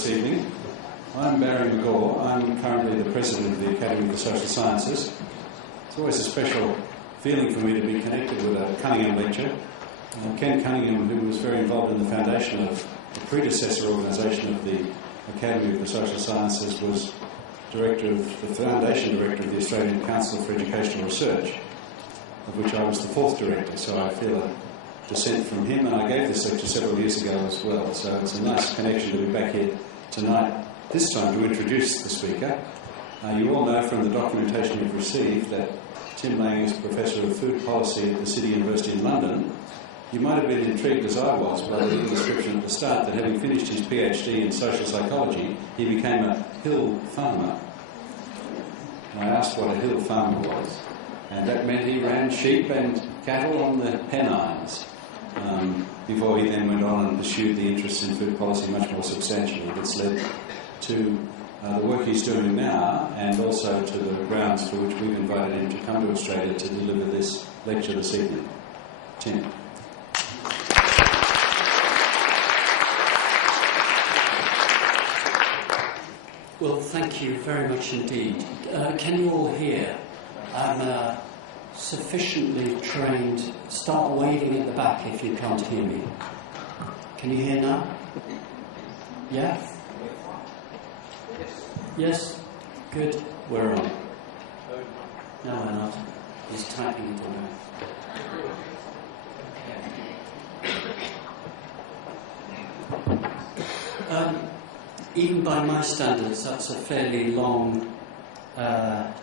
this evening. I'm Barry McGaw. I'm currently the President of the Academy of the Social Sciences. It's always a special feeling for me to be connected with a Cunningham lecture. Ken Cunningham, who was very involved in the foundation of the predecessor organisation of the Academy of the Social Sciences, was foundation director of the Australian Council for Educational Research, of which I was the fourth director, so I feel a descent from him, and I gave this lecture several years ago as well, so it's a nice connection to be back here tonight, this time to introduce the speaker. You all know from the documentation you've received that Tim Lang is Professor of Food Policy at the City University in London. You might have been intrigued, as I was, by the description at the start that having finished his PhD in social psychology, he became a hill farmer. I asked what a hill farmer was, and that meant he ran sheep and cattle on the Pennines, before he then went on and pursued the interests in food policy much more substantially. That's led to the work he's doing now, and also to the grounds for which we've invited him to come to Australia to deliver this lecture this evening. Tim. Well, thank you very much indeed. Can you all hear? I'm sufficiently trained. Start waving at the back if you can't hear me. Can you hear now? Yeah? Yes? Good. We're on. No, we're not. He's typing it away. Even by my standards, that's a fairly long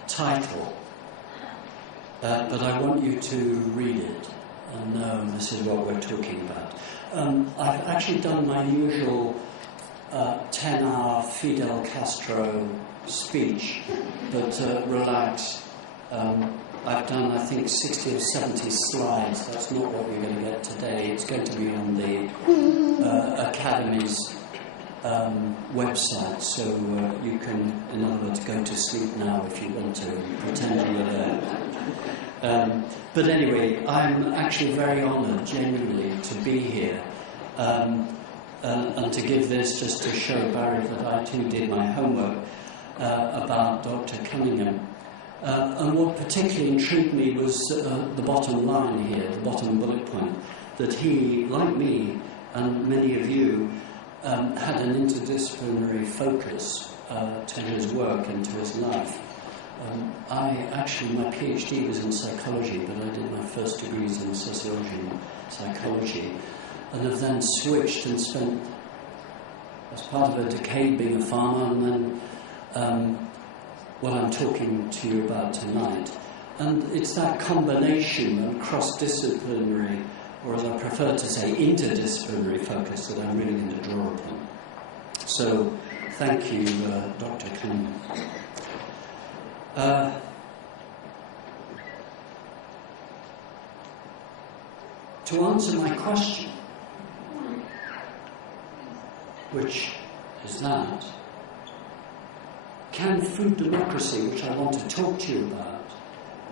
title. But I want you to read it and know this is what we're talking about. I've actually done my usual 10-hour Fidel Castro speech, but relax. I've done, I think, 60 or 70 slides. That's not what we're going to get today. It's going to be on the Academy's website, so you can, in other words, go to sleep now if you want to, pretend you're there. But anyway, I'm actually very honoured, genuinely, to be here and to give this just to show Barry that I too did my homework about Dr. Cunningham. And what particularly intrigued me was the bottom line here, the bottom bullet point, that he, like me and many of you, had an interdisciplinary focus to his work and to his life. My PhD was in psychology, but I did my first degrees in sociology and psychology, and have then switched and spent, as part of a decade, being a farmer, and then what I'm talking to you about tonight. And it's that combination of cross-disciplinary, or as I prefer to say, interdisciplinary focus that I'm really going to draw upon. So, thank you, Dr. Cunningham. To answer my question, which is that, can food democracy, which I want to talk to you about,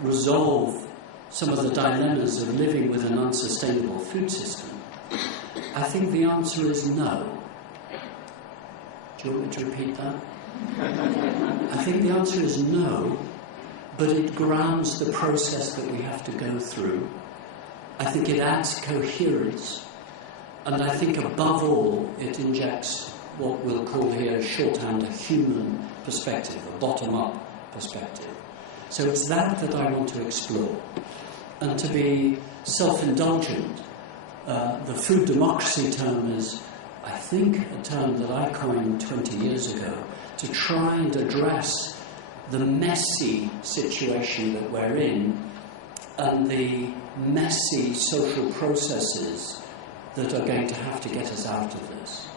resolve some of the dilemmas of living with an unsustainable food system? I think the answer is no. Do you want me to repeat that? I think the answer is no, but it grounds the process that we have to go through. I think it adds coherence, and I think above all it injects what we'll call here shorthand a human perspective, a bottom-up perspective. So it's that I want to explore. And to be self-indulgent, the food democracy term is, I think, a term that I coined 20 years ago to try and address the messy situation that we're in and the messy social processes that are going to have to get us out of this.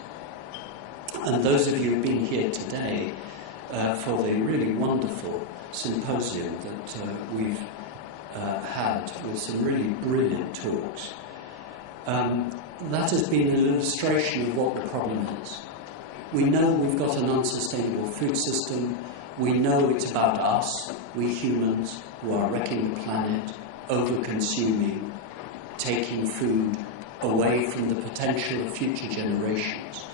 And those of you who've been here today for the really wonderful symposium that we've had with some really brilliant talks, that has been an illustration of what the problem is. We know we've got an unsustainable food system. We know it's about us, we humans, who are wrecking the planet, over-consuming, taking food away from the potential of future generations.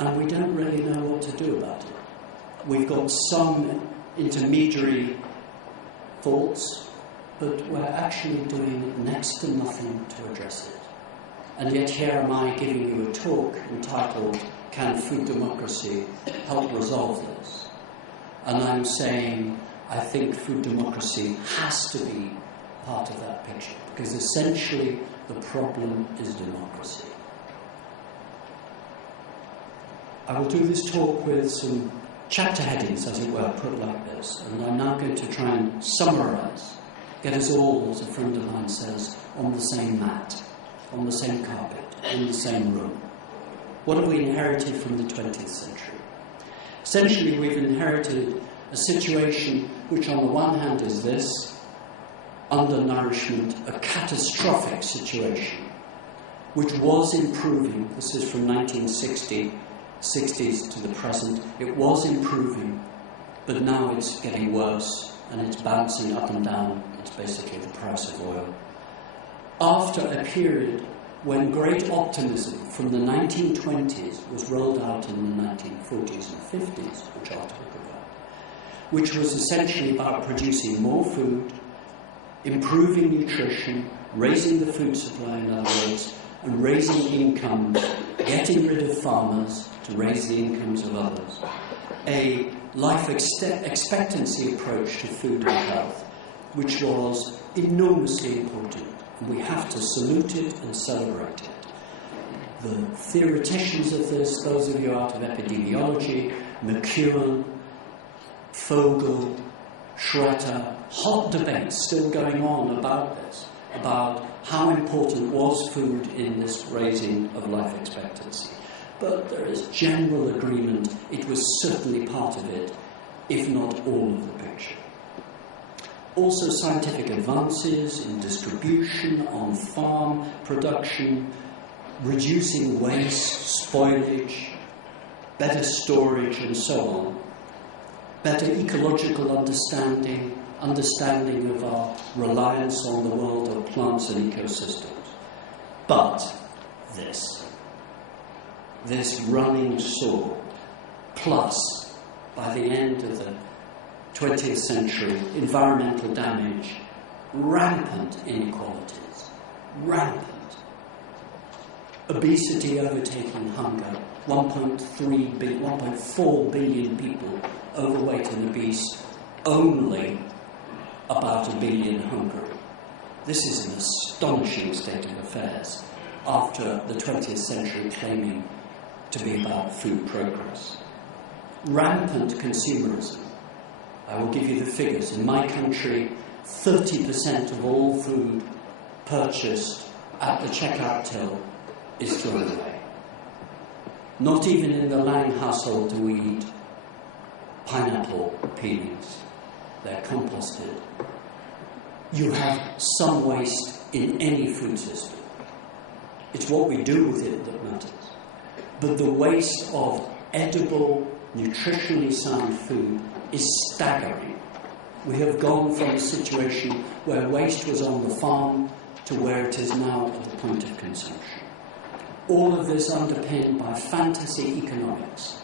and we don't really know what to do about it. We've got some intermediary thoughts, but we're actually doing next to nothing to address it. And yet here am I giving you a talk entitled, Can Food Democracy Help Resolve This? And I'm saying, I think food democracy has to be part of that picture, because essentially the problem is democracy. I will do this talk with some chapter headings, as it were, put like this, and I'm now going to try and summarise, get us all, as a friend of mine says, on the same mat, on the same carpet, in the same room. What have we inherited from the 20th century? Essentially, we've inherited a situation which on the one hand is this, undernourishment, a catastrophic situation, which was improving. This is from 1960s to the present. It was improving, but now it's getting worse, and it's bouncing up and down. It's basically the price of oil. After a period when great optimism from the 1920s was rolled out in the 1940s and 50s, which I'll talk about, which was essentially about producing more food, improving nutrition, raising the food supply, in other words, and raising incomes, getting rid of farmers to raise the incomes of others. A life expectancy approach to food and health, which was enormously important. And we have to salute it and celebrate it. The theoreticians of this, those of you out of epidemiology, McEwen, Fogel, Schroeter, hot debates still going on about this, about how important was food in this raising of life expectancy. But there is general agreement it was certainly part of it, if not all of the picture. Also scientific advances in distribution, on farm production, reducing waste, spoilage, better storage and so on. Better ecological understanding of our reliance on the world of plants and ecosystems. But this running sword, plus, by the end of the 20th century, environmental damage, rampant inequalities, rampant. Obesity overtaking hunger, 1.4 billion people overweight and obese, only about 1 billion hungry. This is an astonishing state of affairs after the 20th century claiming to be about food progress. Rampant consumerism. I will give you the figures. In my country, 30% of all food purchased at the checkout till is thrown away. Not even in the Lang household do we eat pineapple peelings. They're composted. You have some waste in any food system. It's what we do with it that matters. But the waste of edible, nutritionally sound food is staggering. We have gone from a situation where waste was on the farm to where it is now at the point of consumption. All of this underpinned by fantasy economics.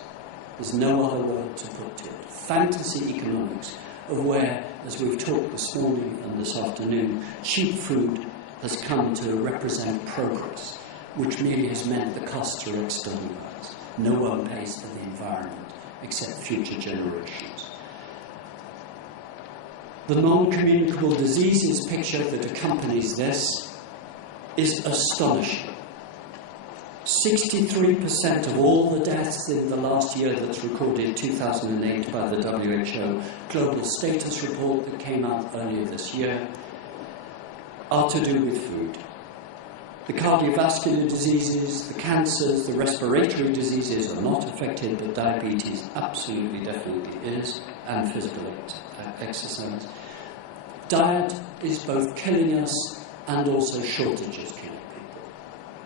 There's no other word to put to it. Fantasy economics, of where, as we've talked this morning and this afternoon, cheap food has come to represent progress, which merely has meant the costs are externalised. No one pays for the environment except future generations. The non-communicable diseases picture that accompanies this is astonishing. 63% of all the deaths in the last year that's recorded, 2008, by the WHO Global Status Report that came out earlier this year, are to do with food. The cardiovascular diseases, the cancers, the respiratory diseases are not affected, but diabetes absolutely, definitely is, and physical exercise. Diet is both killing us and also shortages killing people.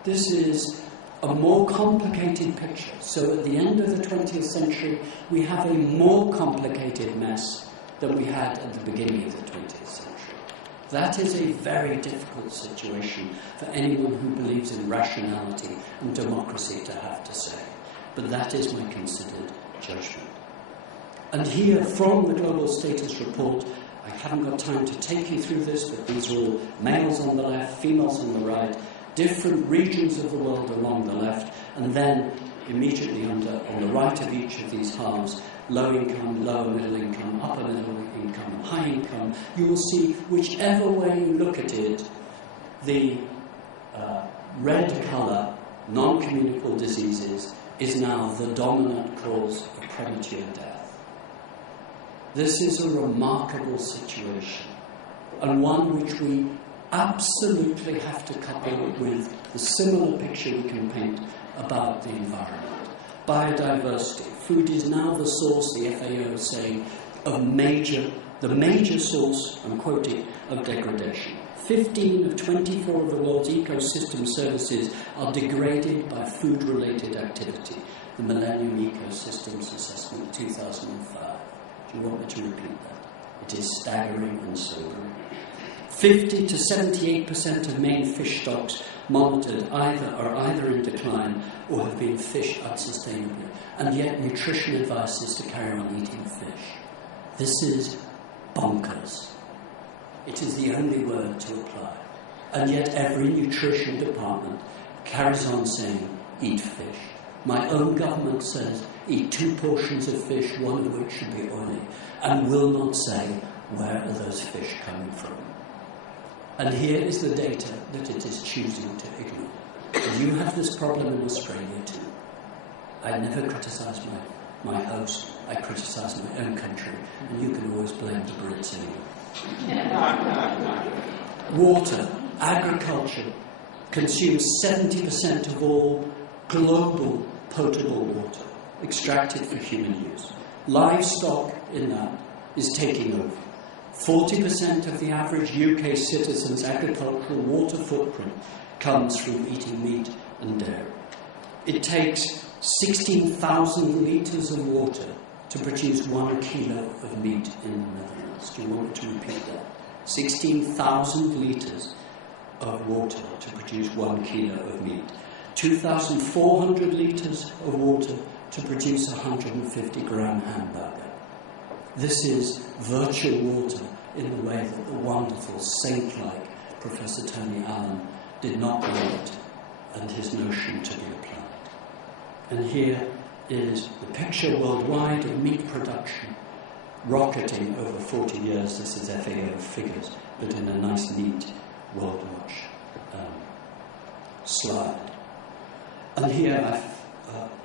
This is a more complicated picture. So at the end of the 20th century, we have a more complicated mess than we had at the beginning of the 20th century. That is a very difficult situation for anyone who believes in rationality and democracy to have to say. but that is my considered judgment. And here, from the Global Status Report, I haven't got time to take you through this, but these are all males on the left, females on the right, different regions of the world along the left, and then immediately on the right of each of these halves, low income, lower middle income, upper middle income, high income. You will see, whichever way you look at it, the red colour, non-communicable diseases, is now the dominant cause of premature death. This is a remarkable situation, and one which we absolutely have to couple with the similar picture we can paint about the environment. Biodiversity. Food is now the source, the FAO is saying, of the major source, I'm quoting, of degradation. 15 of 24 of the world's ecosystem services are degraded by food-related activity. The Millennium Ecosystems Assessment 2005. Do you want me to repeat that? It is staggering and sobering. 50 to 78% of main fish stocks monitored are either in decline or have been fished unsustainably, and yet nutrition advice is to carry on eating fish. This is bonkers. It is the only word to apply. And yet every nutrition department carries on saying, eat fish. My own government says, eat 2 portions of fish, one of which should be oily, and will not say, where are those fish coming from? And here is the data that it is choosing to ignore. And you have this problem in Australia too. I never criticise my host, I criticise my own country, and you can always blame the Brits anyway. Water, agriculture consumes 70% of all global potable water, extracted for human use. Livestock in that is taking over. 40% of the average UK citizen's agricultural water footprint comes from eating meat and dairy. It takes 16,000 litres of water to produce 1 kilo of meat in the Netherlands. Do you want me to repeat that? 16,000 litres of water to produce 1 kilo of meat. 2,400 litres of water to produce a 150-gram hamburger. This is virtual water in the way that the wonderful, saint-like Professor Tony Allen did not know it, and his notion to be applied. And here is the picture worldwide of meat production rocketing over 40 years. This is FAO figures, but in a nice, neat World Watch slide. And here I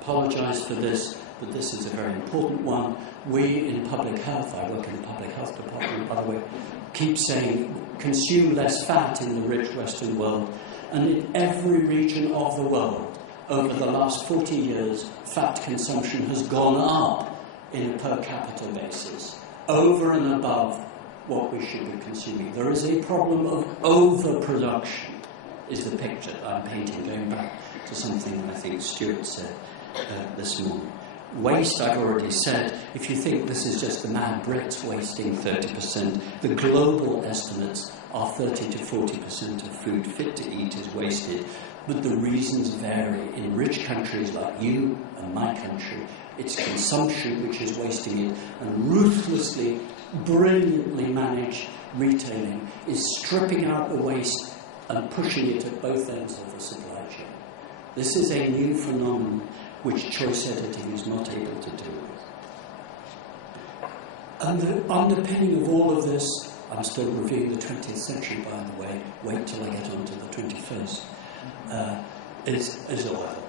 apologise for this, but this is a very important one. We in public health, I work in the public health department, by the way, keep saying consume less fat in the rich Western world. And in every region of the world, over the last 40 years, fat consumption has gone up in a per capita basis, over and above what we should be consuming. There is a problem of overproduction, is the picture I'm painting, going back to something I think Stuart said this morning. Waste, I've already said. If you think this is just the mad Brits wasting 30%, the global estimates are 30 to 40% of food fit to eat is wasted. But the reasons vary. In rich countries like you and my country, it's consumption which is wasting it, and ruthlessly, brilliantly managed retailing is stripping out the waste and pushing it at both ends of the supply chain. This is a new phenomenon which choice editing is not able to deal with. And the underpinning of all of this, I'm still reviewing the 20th century, by the way, wait till I get on to the 21st, is oil.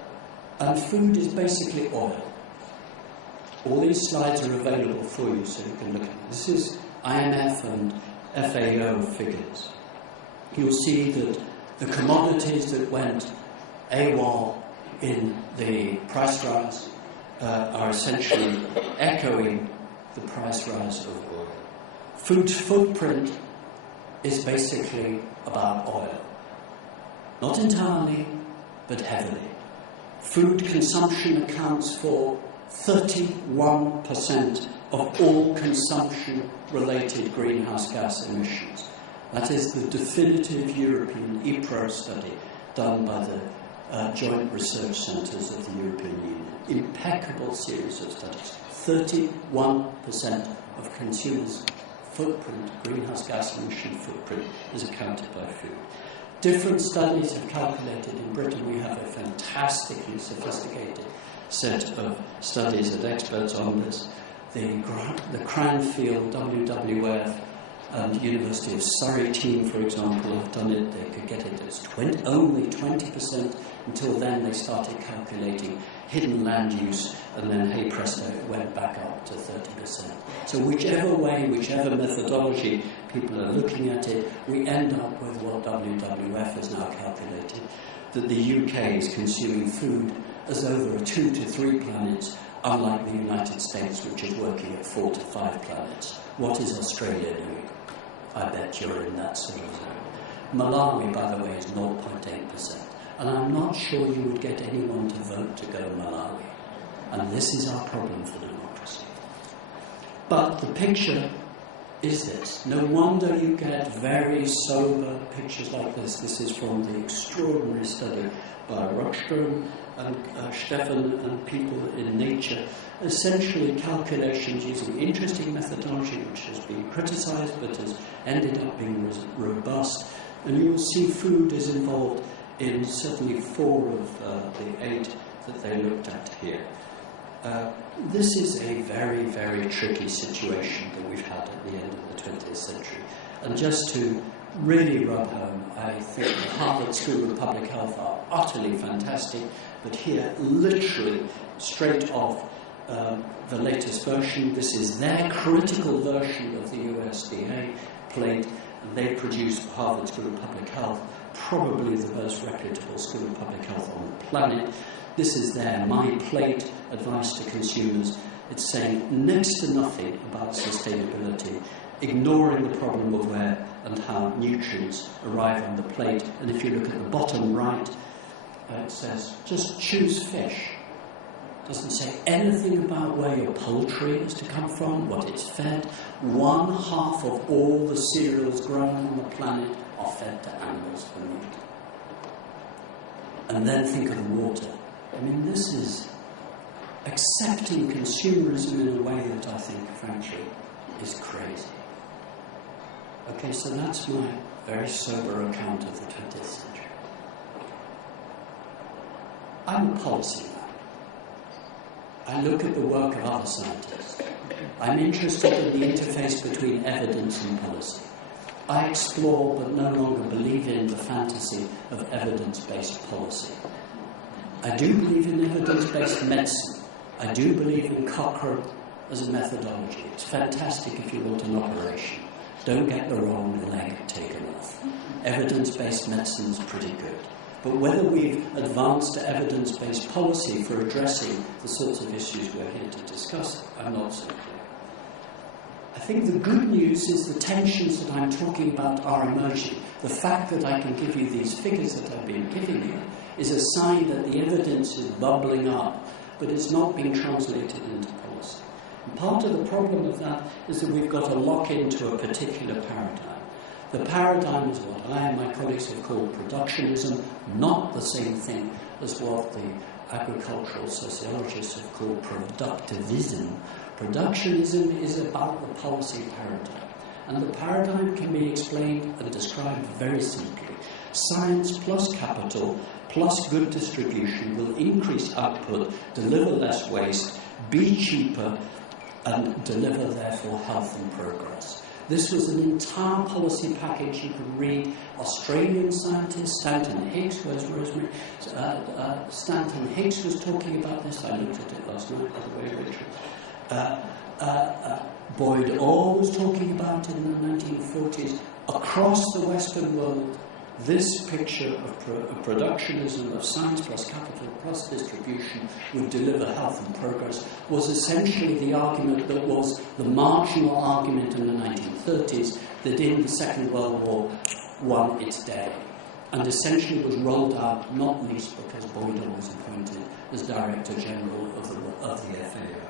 And food is basically oil. All these slides are available for you so you can look at them. This is IMF and FAO figures. You'll see that the commodities that went AWOL in the price rise are essentially echoing the price rise of oil. Food's footprint is basically about oil. Not entirely, but heavily. Food consumption accounts for 31% of all consumption-related greenhouse gas emissions. That is the definitive European EPRO study done by the joint research centres of the European Union. Impeccable series of studies. 31% of consumers' footprint, greenhouse gas emission footprint, is accounted by food. Different studies have calculated. In Britain we have a fantastically sophisticated set of studies and experts on this. The Cranfield, WWF and University of Surrey team, for example, have done it. They could get it as only 20%. Until then they started calculating hidden land use, and then, hey presto, it went back up to 30%. So whichever way, whichever methodology people are looking at it, we end up with what WWF has now calculated, that the UK is consuming food as over 2 to 3 planets, unlike the United States, which is working at 4 to 5 planets. What is Australia doing? I bet you're in that sort of zone. Malawi, by the way, is 0.8%. And I'm not sure you would get anyone to vote to go Malawi. And this is our problem for democracy. But the picture is this. No wonder you get very sober pictures like this. This is from the extraordinary study by Rockström and Stefan and people in Nature. Essentially calculations using interesting methodology which has been criticised but has ended up being robust. And you will see food is involved in certainly 4 of the 8 that they looked at here. This is a very, very tricky situation that we've had at the end of the 20th century. And just to really rub home, I think the Harvard School of Public Health are utterly fantastic, but here, literally, straight off the latest version, this is their critical version of the USDA plate, and they produced for Harvard School of Public Health, probably the most reputable school of public health on the planet. This is their My Plate advice to consumers. It's saying next to nothing about sustainability, ignoring the problem of where and how nutrients arrive on the plate. And if you look at the bottom right, it says just choose fish. It doesn't say anything about where your poultry is to come from, what it's fed. 1/2 of all the cereals grown on the planet are fed to animals for meat. And then think of the water. I mean, this is accepting consumerism in a way that I think, frankly, is crazy. Okay, so that's my very sober account of the 20th century. I'm a policy man. I look at the work of other scientists. I'm interested in the interface between evidence and policy. I explore but no longer believe in the fantasy of evidence-based policy. I do believe in evidence-based medicine. I do believe in Cochrane as a methodology. It's fantastic if you want an operation. Don't get the wrong leg taken off. Evidence-based medicine is pretty good. But whether we've advanced to evidence-based policy for addressing the sorts of issues we're here to discuss, I'm not so clear. I think the good news is the tensions that I'm talking about are emerging. The fact that I can give you these figures that I've been giving you is a sign that the evidence is bubbling up, but it's not being translated into policy. And part of the problem of that is that we've got to lock into a particular paradigm. The paradigm is what I and my colleagues have called productionism, not the same thing as what the agricultural sociologists have called productivism. Productionism is about the policy paradigm. And the paradigm can be explained and described very simply. Science plus capital plus good distribution will increase output, deliver less waste, be cheaper, and deliver, therefore, health and progress. This was an entire policy package. You can read Australian scientists, Stanton Higgs, where's Rosemary? Stanton Higgs was talking about this. I looked at it last night, by the way, Rachel. Boyd Orr was talking about it in the 1940s. Across the Western world, this picture of productionism, of science plus capital plus distribution would deliver health and progress was essentially the argument that was the marginal argument in the 1930s that in the Second World War won its day, and essentially was rolled out not least because Boyd Orr was appointed as Director General of the FAO.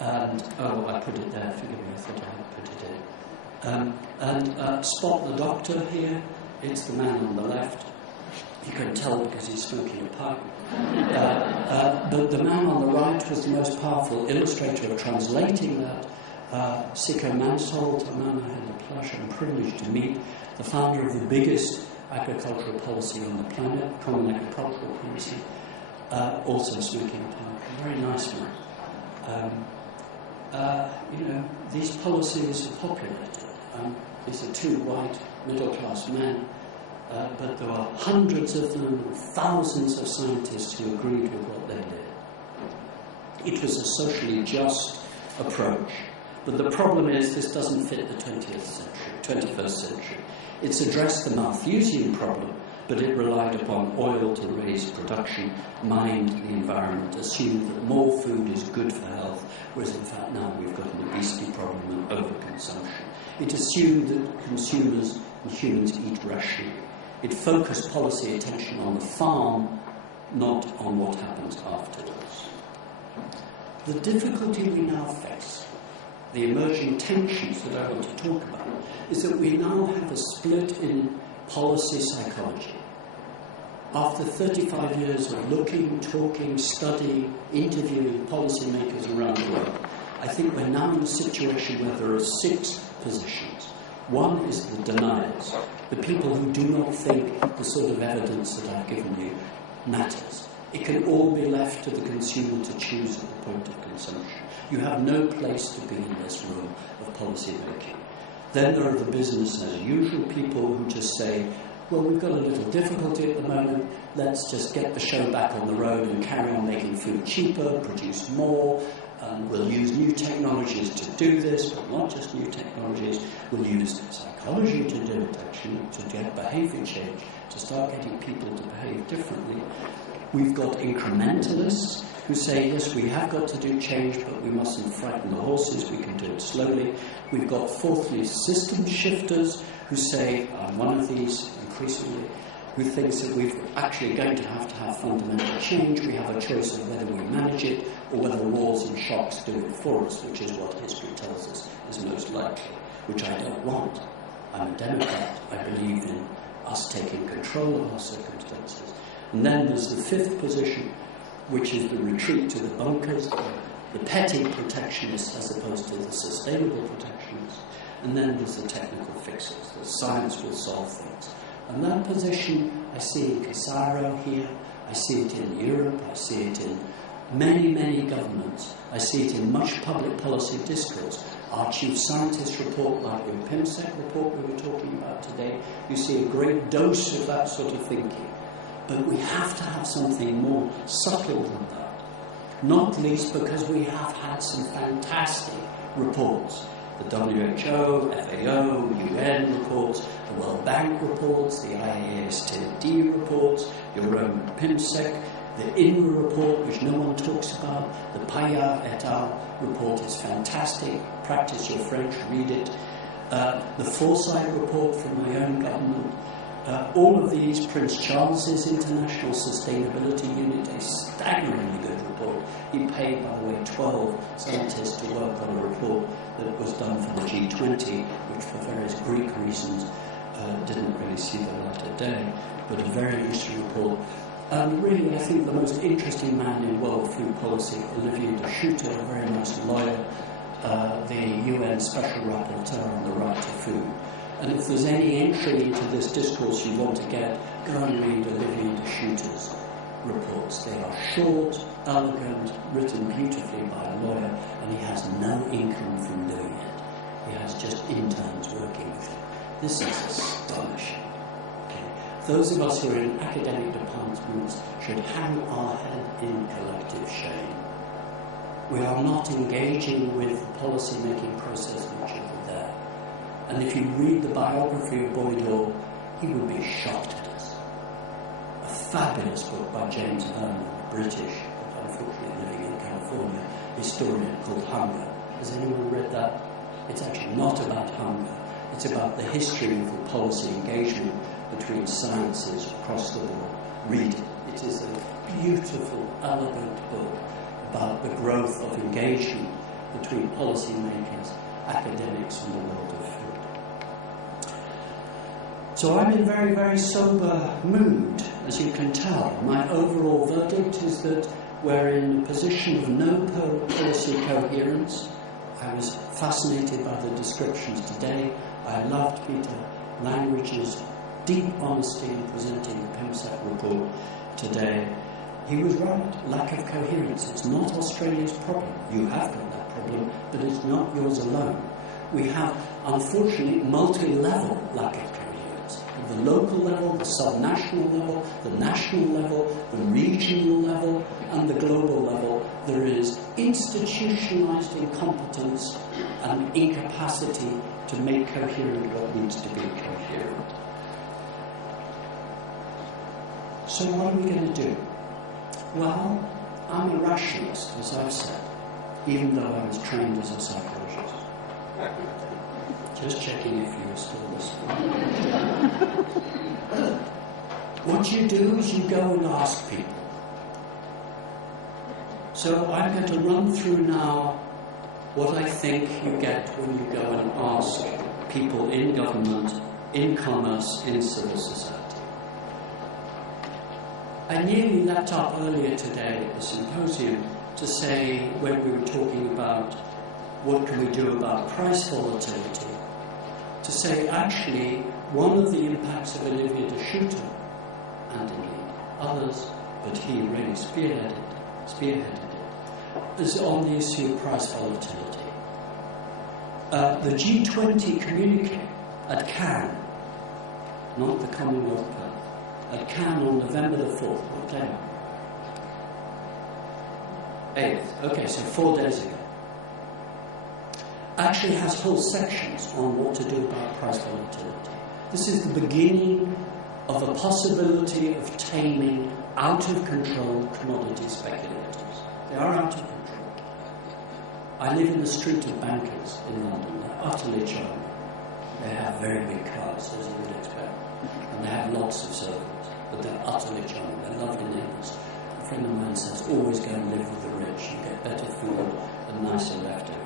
I put it there, forgive me, I thought I had put it in. Spot the doctor here, it's the man on the left. You can tell because he's smoking a pipe. But the man on the right was the most powerful illustrator of translating that. Sicko Mansholt, a man I had the pleasure and privilege to meet, the founder of the biggest agricultural policy on the planet, Common Agricultural Policy, also smoking a pipe. A very nice man. These policies are populated. These are two white middle-class men, but there are hundreds of them, thousands of scientists who agreed with what they did. It was a socially just approach. But the problem is this doesn't fit the 21st century. It's addressed the Malthusian problem, but it relied upon oil to raise production, mined the environment, assumed that more food is good for health, whereas in fact now we've got an obesity problem and overconsumption. It assumed that consumers and humans eat rationally. It focused policy attention on the farm, not on what happens afterwards. The difficulty we now face, the emerging tensions that I want to talk about, is that we now have a split in policy psychology. After 35 years of looking, talking, studying, interviewing policymakers around the world, I think we're now in a situation where there are 6 positions. One is the deniers, the people who do not think the sort of evidence that I've given you matters. It can all be left to the consumer to choose at the point of consumption. You have no place to be in this room of policy making. Then there are the business as usual people who just say, well, we've got a little difficulty at the moment, let's just get the show back on the road and carry on making food cheaper, produce more, we'll use new technologies to do this, but not just new technologies, we'll use psychology to do it actually, to get behaviour change, to start getting people to behave differently. We've got incrementalists who say, yes, we have got to do change, but we mustn't frighten the horses, we can do it slowly. We've got, fourthly, system shifters who say, I'm one of these increasingly, who thinks that we're actually going to have fundamental change. We have a choice of whether we manage it or whether wars and shocks do it for us, which is what history tells us is most likely, which I don't want. I'm a Democrat. I believe in us taking control of our circumstances. And then there's the 5th position, which is the retreat to the bunkers, the petty protectionists as opposed to the sustainable protectionists. And then there's the technical fixes, that science will solve things. And that position I see in Casaro here, I see it in Europe, I see it in many, many governments, I see it in much public policy discourse. Our chief scientist report, like the PIMSEC report we were talking about today, you see a great dose of that sort of thinking. But we have to have something more subtle than that. Not least because we have had some fantastic reports. The WHO, FAO, UN reports, the World Bank reports, the IASTD reports, your own PIMSEC, the INRA report, which no one talks about, the Payard et al. Report is fantastic. Practice your French, read it. The Foresight report from my own government. All of these, Prince Charles's International Sustainability Unit, a staggeringly good report. He paid, by the way, 12 scientists to work on a report that was done for the G20, which for various Greek reasons didn't really see the light of day, but a very useful report. And really, I think the most interesting man in world food policy, Olivier de Schutter, a very nice lawyer, the UN Special Rapporteur on the right to food. And if there's any entry into this discourse you want to get, go and read Olivier de Schutter's reports. They are short, elegant, written beautifully by a lawyer, and he has no income from doing it. He has just interns working with him. This is astonishing. Okay. Those of us who are in academic departments should hang our head in collective shame. We are not engaging with the policy-making process much over there. And if you read the biography of Boydell, he would be shocked at us. A fabulous book by James Byrne, British, but unfortunately living in California, historian called Hunger. Has anyone read that? It's actually not about hunger. It's about the history of the policy engagement between sciences across the board. Read it. It is a beautiful, elegant book about the growth of engagement between policymakers, academics, and the world of food. So I'm in very, very sober mood as you can tell, my overall verdict is that we're in a position of no policy coherence. I was fascinated by the descriptions today. I loved Peter Langridge's deep honesty in presenting the PIMSEC report today. He was right, lack of coherence. It's not Australia's problem. You have got that problem, but it's not yours alone. We have, unfortunately, multi-level lack of coherence. At the local level, the sub-national level, the national level, the regional level, and the global level, there is institutionalized incompetence and incapacity to make coherent what needs to be coherent. So what are we going to do? Well, I'm a rationalist, as I've said, even though I was trained as a psychologist. Just checking if you were still listening. What you do is you go and ask people. So I'm going to run through now what I think you get when you go and ask people in government, in commerce, in civil society. I nearly leapt up earlier today at the symposium to say, when we were talking about what can we do about price volatility, to say actually one of the impacts of Olivier de Schutter, and indeed others, but he really spearheaded it, is on the issue of price volatility. The G20 communique at Cannes, not the Commonwealth Park, at Cannes on November the 4th, what day? 8th, okay, so 4 days ago, actually has whole sections on what to do about price volatility. This is the beginning of a possibility of taming out of control commodity speculators. They are out of control. I live in the street of bankers in London. They're utterly charming. They have very big cars, as you would expect. And they have lots of servants, but they're utterly charming. They're lovely neighbours. A friend of mine says, always go and live with the rich. You get better food and nicer leftovers.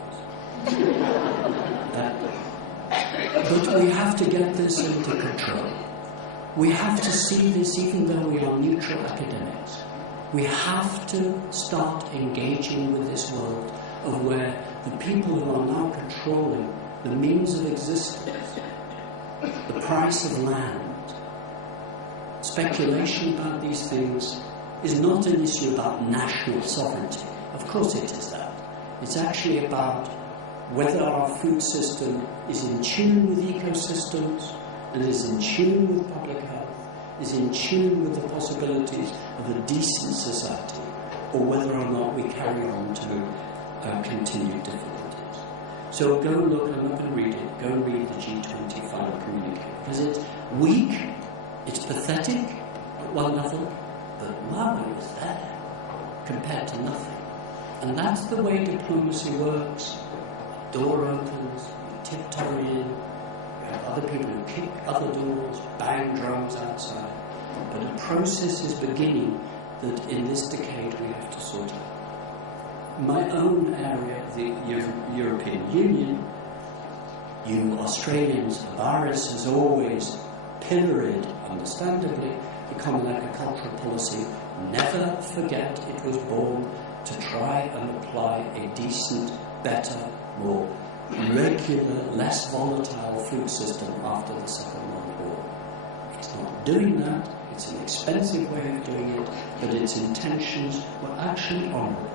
But we have to get this under control. We have to see this, even though we are neutral academics. We have to start engaging with this world of where the people who are now controlling the means of existence, the price of land, speculation about these things is not an issue about national sovereignty. Of course it is that. It's actually about whether our food system is in tune with ecosystems and is in tune with public health, is in tune with the possibilities of a decent society, or whether or not we carry on to continued difficulties. So go look, I'm not going to read it, go read the G20 final communique, because it's weak, it's pathetic at one level, but wow, it was there compared to nothing. And that's the way diplomacy works. A door opens, you tiptoe in, you have other people who kick other doors, bang drums outside. But a process is beginning that in this decade we have to sort out. My own area, the European Union, you Australians, Boris has always pilloried, understandably, the common agricultural policy. Never forget it was born to try and apply a decent, better, more regular, less volatile food system after the Second World War. It's not doing that, it's an expensive way of doing it, but its intentions were actually honourable.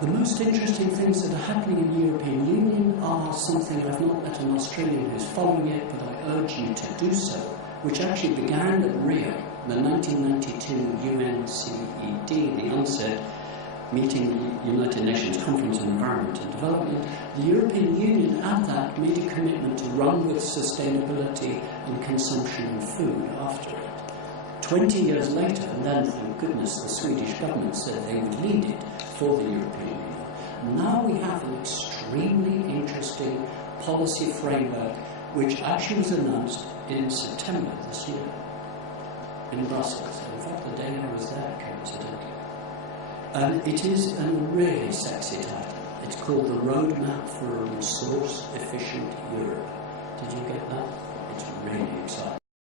The most interesting things that are happening in the European Union are something I've not met an Australian who's following it, but I urge you to do so, which actually began at Rio, the 1992 UNCED, the UNCED, meeting the United Nations Conference on Environment and Development. The European Union at that made a commitment to run with sustainability and consumption of food after it. 20 years later, and then, thank goodness, the Swedish government said they would lead it for the European Union. Now we have an extremely interesting policy framework which actually was announced in September this year in Brussels. In fact, the day I was there, coincidentally. And it is a really sexy title. It's called The Roadmap for a Resource-Efficient Europe. Did you get that? It's really exciting.